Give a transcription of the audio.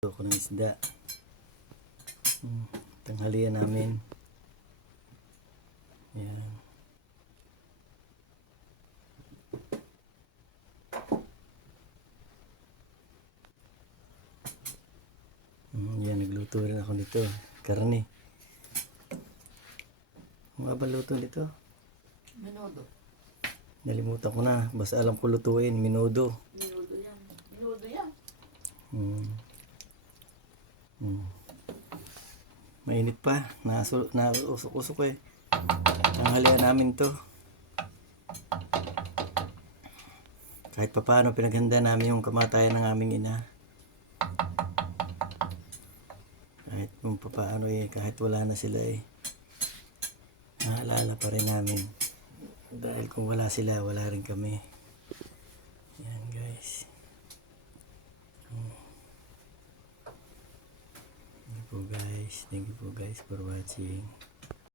Ako ng isda. Tanghalian namin. Yan. Yan, nagluto rin ako nito. Karne. Ano ba luto nito? Menudo. Nalimutan ko na. Basta alam ko lutuin. Menudo. Menudo yan. Menudo yan. Mainit pa. Nausok-usok eh. Tanghalian namin to. Kahit papaano pinaghanda namin yung kamatayan ng aming ina. Kahit kung papaano eh. Kahit wala na sila eh. Naalala pa rin namin. Dahil kung wala sila, wala rin kami. Yan guys. Thank you po guys for watching.